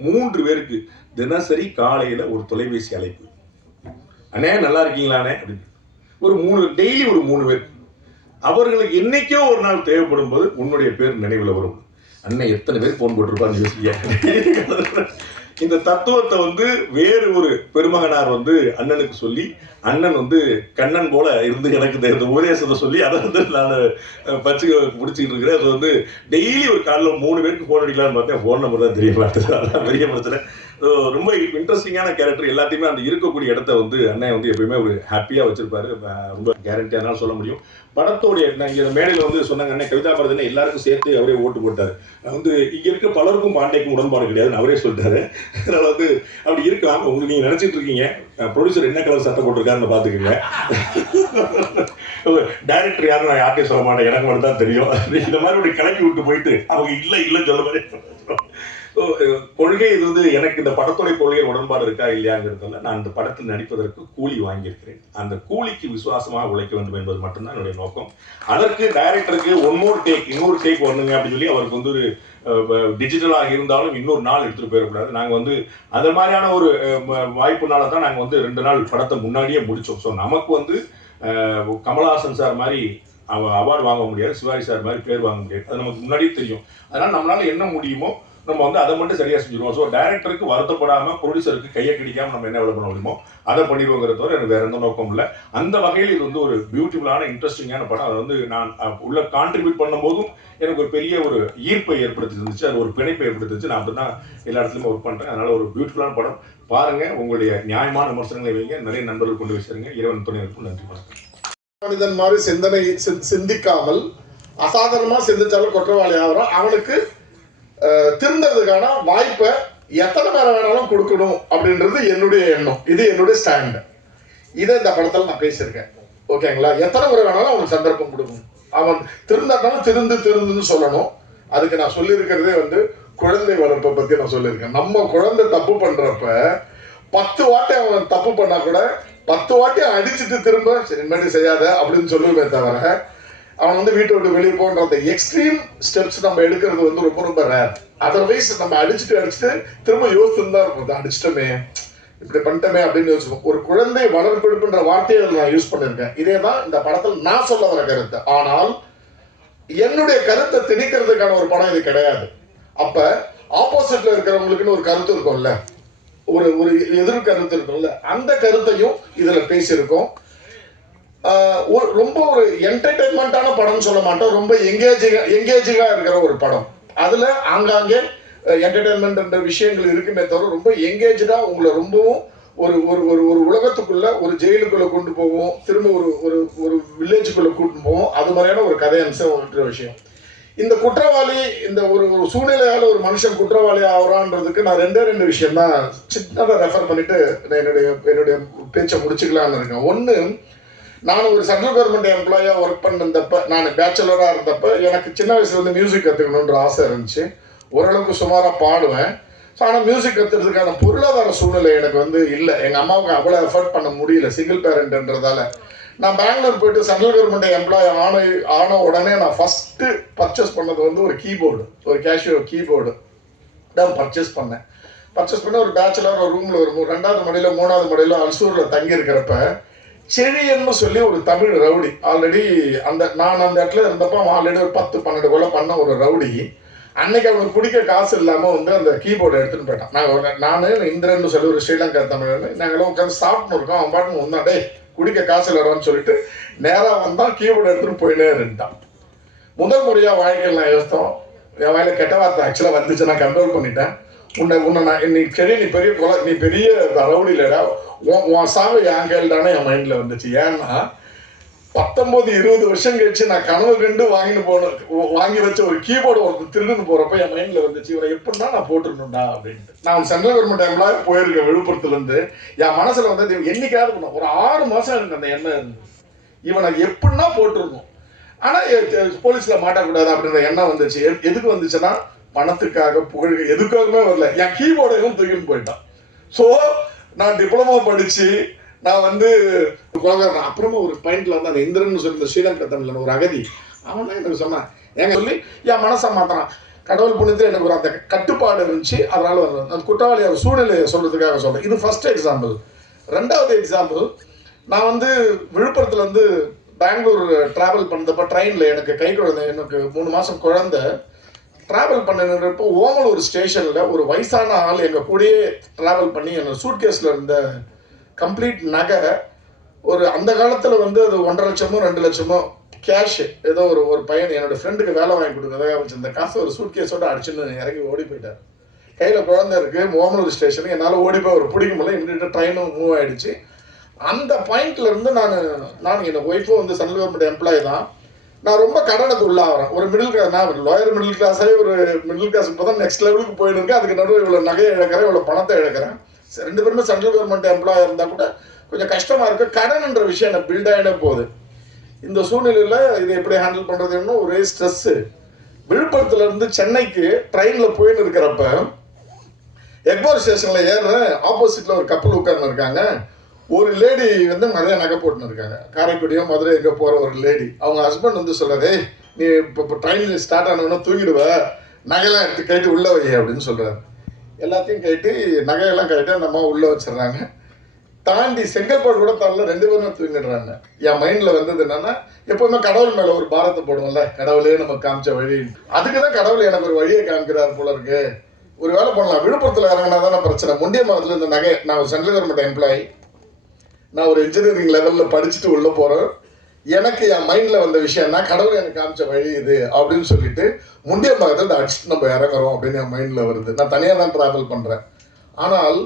3 பேருக்கு தினசரி காலையில ஒரு தொலைபேசி அழைப்பு. அண்ணே நல்லா இருக்கீங்களாண்ணே அப்படின்னு ஒரு 3 டெய்லி ஒரு 3 பேர். அவர்களுக்கு என்னைக்கோ ஒரு நாள் தேவைப்படும் போது உன்னுடைய பேர் நினைவில் வரும். அண்ணன் எத்தனை பேர் போன் போட்டிருப்பான்னு யோசிக்க. இந்த தத்துவத்தை வந்து வேறு ஒரு பெருமகனார் வந்து அண்ணனுக்கு சொல்லி, அண்ணன் வந்து கண்ணன் போல இருந்து எனக்கு இந்த உபதேசத்தை சொல்லி அதை வந்து நான் பிடிச்சிக்கிட்டு இருக்கிறேன். அது வந்து டெய்லி ஒரு காலையில் 3 பேருக்கு ஃபோன் அடிக்கலான்னு பார்த்தேன். ஃபோன் நம்பர் தான் தெரிய மாட்டேது. அதான் பெரிய பிரச்சனை. ரொம்ப இன்ட்ரெஸ்டிங்கான கேரக்டர். எல்லாத்தையுமே அந்த இருக்கக்கூடிய இடத்த வந்து அண்ணன் வந்து எப்பயுமே ஒரு ஹாப்பியாக வச்சிருப்பாரு. ரொம்ப கேரண்டியானாலும் சொல்ல முடியும். படத்தோடைய இங்கே மேடையில் வந்து சொன்னாங்க, அண்ணன் கவிதா பாரதினா எல்லாருக்கும் சேர்த்து அவரே ஓட்டு போட்டார். வந்து இங்கே இருக்க பலருக்கும் பாண்டேக்கும் உடன்பாடு கிடையாதுன்னு அவரே சொல்லிட்டாரு. அதனால வந்து அப்படி இருக்கலாம். உங்களுக்கு நீங்கள் நினச்சிட்டு இருக்கீங்க ப்ரொடியூசர் என்ன கலர் சட்டை போட்டிருக்காருன்னு பார்த்துக்கோங்க. டைரக்டர் யாரும் நான் யார்ட்டையும் சொல்ல மாட்டேன், எனக்கு மட்டும் தான் தெரியும். இந்த மாதிரி ஒரு கிளம்பி விட்டு போயிட்டு அவங்க இல்லைன்னு சொல்ல மாதிரி கொள்கை. இது வந்து எனக்கு இந்த படத்துடைய கொள்கை உடன்பாடு இருக்கா இல்லையாங்கிறதுல நான் இந்த படத்தில் நடிப்பதற்கு கூலி வாங்கியிருக்கிறேன். அந்த கூலிக்கு விசுவாசமாக உழைக்க வேண்டும் என்பது மட்டும்தான் என்னுடைய நோக்கம். அதற்கு டைரக்டருக்கு இன்னொரு டேக் வரணுங்க அப்படின்னு சொல்லி அவருக்கு வந்து ஒரு டிஜிட்டலாக இருந்தாலும் இன்னொரு நாள் எடுத்துகிட்டு போயிடக்கூடாது. நாங்கள் வந்து அது மாதிரியான ஒரு வாய்ப்புனால தான் நாங்கள் வந்து 2 நாள் படத்தை முன்னாடியே முடித்தோம். ஸோ நமக்கு வந்து கமலஹாசன் சார் மாதிரி அவார்டு வாங்க முடியாது, சிவாஜி சார் மாதிரி பேர் வாங்க முடியாது. அது நமக்கு முன்னாடியே தெரியும். அதனால் நம்மளால் என்ன முடியுமோ நம்ம வந்து அதை மட்டும் சரியாக செஞ்சுருவோம். ஸோ டைரக்டருக்கு வருத்தப்படாமல் ப்ரொடியூசருக்கு கையை கிடைக்காமல் நம்ம என்ன வேலை பண்ண முடியுமோ அதை பண்ணிடுவோங்கிறத தவிர எனக்கு வேறு எந்த நோக்கம் இல்லை. அந்த வகையில் இது வந்து ஒரு பியூட்டிஃபுல்லான இன்ட்ரெஸ்டிங்கான படம். அதை வந்து நான் உள்ள கான்ட்ரிபியூட் பண்ணும்போதும் எனக்கு ஒரு பெரிய ஒரு ஈர்ப்பை ஏற்படுத்தி இருந்துச்சு, அது ஒரு பிணைப்பை ஏற்படுத்திச்சு. நான் அப்படி தான் எல்லா இடத்துலையுமே ஒர்க் பண்ணுறேன். அதனால் ஒரு பியூட்டிஃபுல்லான படம் பாருங்கள். உங்களுடைய நியாயமான விமர்சனங்களை வைங்க, நிறைய நண்பர்கள் கொண்டு போய் சேருங்க. இறைவன் துணை இருக்கும். நன்றி. மனிதன் மாதிரி சிந்தனை சிந்திக்காமல் அசாதாரணமாக சிந்திச்சாலும் குற்றவாளி ஆகிறோம். அவனுக்கு திருந்ததுக்கான வாய்ப்பை எத்தனை பேரை வேணாலும் கொடுக்கணும் அப்படின்றது என்னுடைய எண்ணம். இது என்னுடைய ஸ்டாண்ட். இதை இந்த படத்தில் நான் பேசியிருக்கேன். ஓகேங்களா? எத்தனை முறை வேணாலும் அவனுக்கு சந்தர்ப்பம் கொடுக்கணும். அவன் திருந்தாட்டாலும் திருந்துன்னு சொல்லணும். அதுக்கு நான் சொல்லியிருக்கிறதே வந்து குழந்தை வளர்ப்பை பற்றி நான் சொல்லியிருக்கேன். நம்ம குழந்தை தப்பு பண்ணுறப்ப 10 வாட்டி அவன் தப்பு பண்ணா கூட 10 வாட்டி அடிச்சுட்டு திரும்ப சரி இனிமேட்டு செய்யாத அப்படின்னு சொல்லுவேன் தவிர அவன் வந்து வீட்டை விட்டு வெளியே போன்ற அந்த எக்ஸ்ட்ரீம் ஸ்டெப்ஸ் நம்ம எடுக்கிறது வந்து ரொம்ப ரொம்ப ரேர். அதர்வைஸ் நம்ம அடிச்சுட்டு திரும்ப யோசிச்சுன்னு தான் இருக்கும், அடிச்சிட்டோமே இப்படி பண்ணிட்டோமே அப்படின்னு யோசிப்போம். ஒரு குழந்தை வளர்ப்பெடுப்புன்ற வார்த்தையை நான் யூஸ் பண்ணியிருக்கேன். இதே தான் இந்த படத்தில் நான் சொல்ல வர கருத்து. ஆனால் என்னுடைய கருத்தை திணிக்கிறதுக்கான ஒரு படம் இது கிடையாது. அப்ப ஆப்போசிட்ல இருக்கிறவங்களுக்குன்னு ஒரு கருத்து இருக்கும்ல, ஒரு ஒரு எதிர் கருத்து இருக்கும்ல, அந்த கருத்தையும் இதுல பேசியிருக்கோம். ரொம்ப ஒரு என்டர்டைன்மெண்டான படம் சொல்ல மாட்டோம், ரொம்ப எங்கேஜிங்கா இருக்கிற ஒரு படம். அதுல ஆங்காங்கே என்டர்டைன்மெண்ட் விஷயங்கள் இருக்குமே தவிர ரொம்ப எங்கேஜா உங்களை ரொம்பவும் ஒரு ஒரு ஒரு ஒரு உலகத்துக்குள்ள ஒரு ஜெயிலுக்குள்ள கொண்டு போவோம், திரும்ப ஒரு ஒரு ஒரு வில்லேஜுக்குள்ள கூட்டு போவோம். அது மாதிரியான ஒரு கதை அம்சம் ஒரு விஷயம். இந்த குற்றவாளி இந்த ஒரு ஒரு சூழ்நிலையால ஒரு மனுஷன் குற்றவாளி ஆகிறான்றதுக்கு நான் ரெண்டு விஷயம் தான் சின்னதாக ரெஃபர் பண்ணிட்டு என்னுடைய பேச்சை முடிச்சுக்கலான்னு இருக்கேன். ஒன்று, நான் ஒரு சென்ட்ரல் கவர்மெண்ட் எம்ப்ளாயா ஒர்க் பண்ணிருந்தப்ப, நான் பேச்சுலரா இருந்தப்ப எனக்கு சின்ன வயசுல இருந்து மியூசிக் கற்றுக்கணுன்ற ஆசை இருந்துச்சு. ஓரளவுக்கு சுமாராக பாடுவேன். ஸோ ஆனால் மியூசிக் கற்றுறதுக்கான பொருளாதார சூழ்நிலை எனக்கு வந்து இல்லை. எங்கள் அம்மாவுக்கு அவ்வளோ எஃபர்ட் பண்ண முடியல, சிங்கிள் பேரண்ட்ன்றதால. நான் பெங்களூர் போயிட்டு சென்ட்ரல் கவர்மெண்ட் எம்ப்ளாய் ஆன உடனே நான் ஃபஸ்ட்டு பர்ச்சேஸ் பண்ணது வந்து ஒரு கீபோர்டு, ஒரு கேஷியோ கீபோர்டு தான் பர்ச்சேஸ் பண்ணேன். ஒரு பேச்சுலர் ஒரு ரூமில் ஒரு 2வது மாடியில 3வது மாடியில அல்சூரில் தங்கி இருக்கிறப்ப செழியன்னு சொல்லி ஒரு தமிழ் ரவுடி, ஆல்ரெடி நான் அந்த இடத்துல இருந்தப்போ அவன் ஆல்ரெடி ஒரு 10-12 கொலை பண்ண ஒரு ரவுடி. அன்னைக்கு அவனுக்கு பிடிக்க காசு இல்லாமல் வந்து அந்த கீபோர்டை எடுத்துகிட்டு போயிட்டான். நான் இந்திரன்னு சொல்லி ஒரு ஸ்ரீலங்கா தமிழன்னு நாங்களும் உட்காந்து சாப்பிட்டு இருக்கோம். அவன் பாட்டு வந்தாடே குடிக்க காசு இல்லைன்னு சொல்லிட்டு நேராக வந்தான், கீபோர்டு எடுத்துகிட்டு போயினே இருந்துட்டான். முதல் முறையாக வாழ்க்கையில் நான் யோசித்தோம், என் வாயில கெட்ட வார்த்தை ஆக்சுவலாக வந்துச்சு, நான் கண்ட்ரோல் பண்ணிட்டேன். உன்னை நான் இன்னைக்கு சரி, நீ பெரிய கொலை, நீ பெரிய ரவுடி இல்லைடா, உன் சாவு என் கையில்டானே என் மைண்டில் வந்துச்சு. ஏன்னா 19-20 வருஷம் கழிச்சு நான் கனவு கண்டு வாங்கி வச்ச ஒரு கீபோர்டு ஒரு திருடுன்னு போறப்ப என் மைண்ட்ல வந்துச்சு, இவரை எப்படின்னா நான் போட்டுருணும்டா அப்படின்ட்டு. நான் சென்ட்ரல் கவர்மெண்ட் எம்ப்ளாய் போயிருக்கேன் விழுப்புரத்துல இருந்து. என் மனசுல வந்து என்னைக்காவது பண்ணும், ஒரு 6 மாசம் எனக்கு அந்த எண்ணம் இருந்தது, இவனை எப்படின்னா போட்டுருணும். ஆனா போலீஸ்ல மாட்டக்கூடாது அப்படின்ற எண்ணம் வந்துச்சு. எதுக்கு வந்துச்சுன்னா பணத்துக்காக, புகழ், எதுக்காகவே வரல. என் கீபோர்டையும் தூக்கின்னு போயிட்டான். ஸோ நான் டிப்ளமோ படிச்சு நான் வந்து அப்புறமா ஒரு பாயிண்ட்ல வந்து அந்த இந்திரன் சொல்லி ஸ்ரீலங்கா தமிழன் ஒரு அகதி அவன் தான் எனக்கு சொன்னான், எங்க சொல்லி என் மனசை மாத்திரான். கடவுள் புண்ணியத்தில் எனக்கு ஒரு அந்த கட்டுப்பாடு இருந்துச்சு, அதனால அந்த குற்றவாளியோட சூழ்நிலையை சொல்றதுக்காக சொல்றேன். இது ஃபர்ஸ்ட் எக்ஸாம்பிள். 2வது எக்ஸாம்பிள், நான் வந்து விழுப்புரத்துல இருந்து பெங்களூர் டிராவல் பண்ணப்போ ட்ரெயினில் எனக்கு கை குழந்தை, எனக்கு 3 மாதம் குழந்தை, ட்ராவல் பண்ணினப்போ ஓமலூர் ஸ்டேஷனில் ஒரு வயசான ஆள் எங்கள் கூடயே ட்ராவல் பண்ணி என்னோட சூட்கேஸில் இருந்த கம்ப்ளீட் நகை, ஒரு அந்த காலத்தில் வந்து அது 1.5 லட்சமோ 2 லட்சமோ கேஷ், ஏதோ ஒரு பையன் என்னோட ஃப்ரெண்டுக்கு வேலை வாங்கி கொடுக்குறதாக வச்சிருந்த காசு ஒரு சூட்கேஸோட அடிச்சுன்னு இறங்கி ஓடி போயிட்டார். கையில் குழந்தை இருக்குது, ஓமலூர் ஸ்டேஷனுக்கு என்னால் ஓடி போய் ஒரு பிடிக்க முடியல, இம்மிடியேட்டாக ட்ரெயினும் மூவ் ஆகிடுச்சு. அந்த பாயிண்ட்ல இருந்து நான் என் ஒய்ஃபும் வந்து சென்ட்ரல் கவர்மெண்ட் எம்ப்ளாய் தான். நான் ரொம்ப கடனுக்கு உள்ளாகிறேன். ஒரு மிடில் கிளாஸ், நான் லோயர் மிடில் கிளாஸே ஒரு மிடில் கிளாஸ் இப்போ தான் நெக்ஸ்ட் லெவலுக்கு போயிட்டு இருக்கேன். அதுக்கு நடுவில் இவ்வளோ நகையை இழக்கிறேன், இவ்வளோ பணத்தை இழக்கிறேன். 2 பேருமே சென்ட்ரல் கவர்மெண்ட் எம்ப்ளாய் இருந்தால் கூட கொஞ்சம் கஷ்டமாக இருக்குது. கடன்ன்ற விஷயம் எனக்கு பில்ட் ஆகிட போகுது. இந்த சூழ்நிலையில் இதை எப்படி ஹேண்டில் பண்ணுறதுன்னு ஒரே ஸ்ட்ரெஸ்ஸு. விழுப்புரத்துல இருந்து சென்னைக்கு ட்ரெயினில் போயின்னு இருக்கிறப்ப எக்மோர் ஸ்டேஷனில் ஏறுறேன். ஆப்போசிட்டில் ஒரு கப்பல் உட்கார்ந்து இருக்காங்க. ஒரு லேடி வந்து நிறைய நகை போட்டுன்னு இருக்காங்க. காரைக்குடியோ மதுரை எங்கே போகிற ஒரு லேடி. அவங்க ஹஸ்பண்ட் வந்து சொல்கிறாரு, நீ இப்போ ட்ரெயின் ஸ்டார்ட் ஆனவொன்னா தூங்கிடுவ, நகையெல்லாம் எடுத்து கைட்டு உள்ளே வை அப்படின்னு சொல்கிறாரு. எல்லாத்தையும் கைட்டு நகையெல்லாம் கைட்டு அந்த அம்மா உள்ளே வச்சிடுறாங்க. தாண்டி செங்கல்பாடு கூட தாண்டில் 2 பேரும் தூங்கிடுறாங்க. என் மைண்டில் வந்தது என்னன்னா, எப்போவுமே கடவுள் மேலே ஒரு பாரத்தை போடுவோம்ல, கடவுளே நமக்கு காமிச்ச வழி, அதுக்கு தான் கடவுள் எனக்கு ஒரு வழியை காமிக்கிறார் போல இருக்கு. ஒரு வேலை பண்ணலாம், விழுப்புரத்தில் இறங்கினா தானே பிரச்சனை. முண்டியம்பாக்கத்தில் இந்த நகை, நான் ஒரு சென்ட்ரல் கவர்மெண்ட் எம்ப்ளாயி, நான் ஒரு இன்ஜினியரிங் லெவலில் படிச்சுட்டு உள்ளே போகிறேன். எனக்கு என் மைண்டில் வந்த விஷயம்னா கடவுள் எனக்கு காமிச்ச வழி இது அப்படின்னு சொல்லிட்டு முண்டியம்பாக்கத்தில் அடிச்சுட்டு நம்ம இறங்குறோம் அப்படின்னு என் மைண்டில் வருது. நான் தனியாக தான் ட்ராவல் பண்ணுறேன். ஆனால்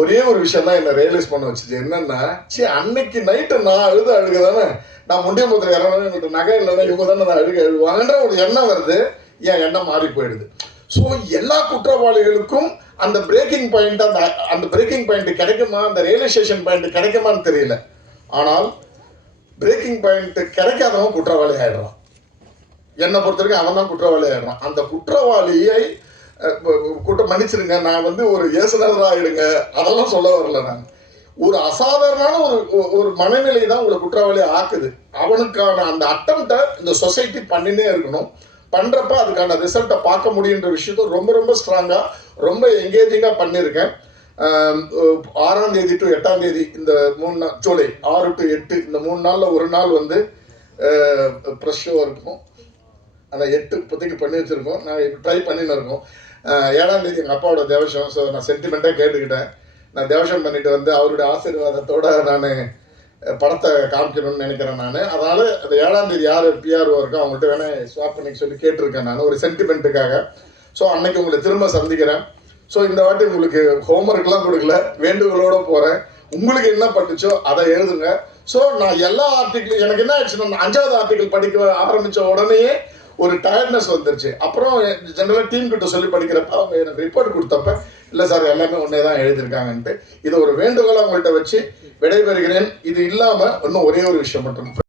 ஒரே ஒரு விஷயம் தான் என்னை ரியலைஸ் பண்ண வச்சுச்சு. என்னன்னா, அன்னைக்கு நைட்டு நான் அழுக தானே, நான் முண்டியம்பாக்கத்தில் இறங்கணும், எங்களுக்கு நகை இல்லைன்னா இவங்க தானே நான் அழுகுவாங்கன்ற ஒரு எண்ணம் வருது. என் எண்ணம் மாறி போயிடுது. ஸோ எல்லா குற்றவாளிகளுக்கும் அந்த பிரேக்கிங் பாயிண்ட், அந்த பிரேக்கிங் பாயிண்ட் கிடைக்குமா, அந்த ரியலைசேஷன் பாயிண்ட் கிடைக்குமான்னு தெரியல. ஆனால் பிரேக்கிங் பாயிண்ட் கிடைக்காதவன் குற்றவாளி ஆயிடுறான். என்னை பொறுத்த வரைக்கும் அவன் தான் குற்றவாளி ஆயிடுறான். அந்த குற்றவாளியை மன்னிச்சிருங்க, நான் வந்து ஒரு இயேசுநாதர் ஆகிடுங்க அதெல்லாம் சொல்ல வரல. நான் ஒரு அசாதாரணமான ஒரு மனநிலை தான் உங்களை குற்றவாளி ஆக்குது. அவனுக்கான அந்த அட்டம்ப்டை இந்த சொசைட்டி பண்ணினே இருக்கணும். பண்றப்ப அதுக்கான ரிசல்ட்டை பார்க்க முடியுன்ற விஷயத்த ரொம்ப ரொம்ப ஸ்ட்ராங்கா ரொம்ப என்கேஜிங்கா பண்ணியிருக்கேன். 6ஆம் தேதி டு 8ஆம் தேதி இந்த 3 நாள், ஜூலை 6 to 8 இந்த 3 நாள்ல ஒரு நாள் வந்து ப்ரெஷ் ஷோ இருக்கும். அந்த 8 இப்போதைக்கு பண்ணி வச்சிருக்கோம். நான் ட்ரை பண்ணின்னு இருக்கோம். 7ஆம் தேதி எங்கள் அப்பாவோட தேவசம். ஸோ நான் சென்டிமெண்ட்டாக கேட்டுக்கிட்டேன். நான் தேவசம் பண்ணிட்டு வந்து அவருடைய ஆசீர்வாதத்தோட நான் படத்தை காமிக்கணும்னு நினைக்கிறேன். நான் அதனால அந்த 7ஆம் தேதி யார் பிஆர்ஓ இருக்கோ அவங்கள்ட்ட வேணா ஸ்வாப் பண்ணி சொல்லி கேட்டிருக்கேன் நான் ஒரு சென்டிமெண்ட்டுக்காக. ஸோ அன்னைக்கு உங்களை திரும்ப சந்திக்கிறேன். ஸோ இந்த வாட்டி உங்களுக்கு ஹோம்ஒர்க்லாம் கொடுக்கல, வேண்டுகோளோட போகிறேன். உங்களுக்கு என்ன பட்டுச்சோ அதை எழுதுங்க. ஸோ நான் எல்லா ஆர்டிக்கிளும் எனக்கு என்ன ஆச்சுன்னா 5வது ஆர்டிக்கிள் படிக்க ஆரம்பித்த உடனேயே ஒரு டயர்ட்னஸ் வந்துருச்சு. அப்புறம் ஜென்ரலாக டீம் கிட்ட சொல்லி படிக்கிறப்ப அவங்க எனக்கு ரிப்போர்ட் கொடுத்தப்ப இல்லை சார் எல்லாமே ஒன்றே தான் எழுதியிருக்காங்கன்ட்டு இதை ஒரு வேண்டுகோளாக அவங்கள்ட்ட வச்சு விடைபெறுகிறேன். இது இல்லாமல் இன்னும் ஒரே ஒரு விஷயம் மட்டும்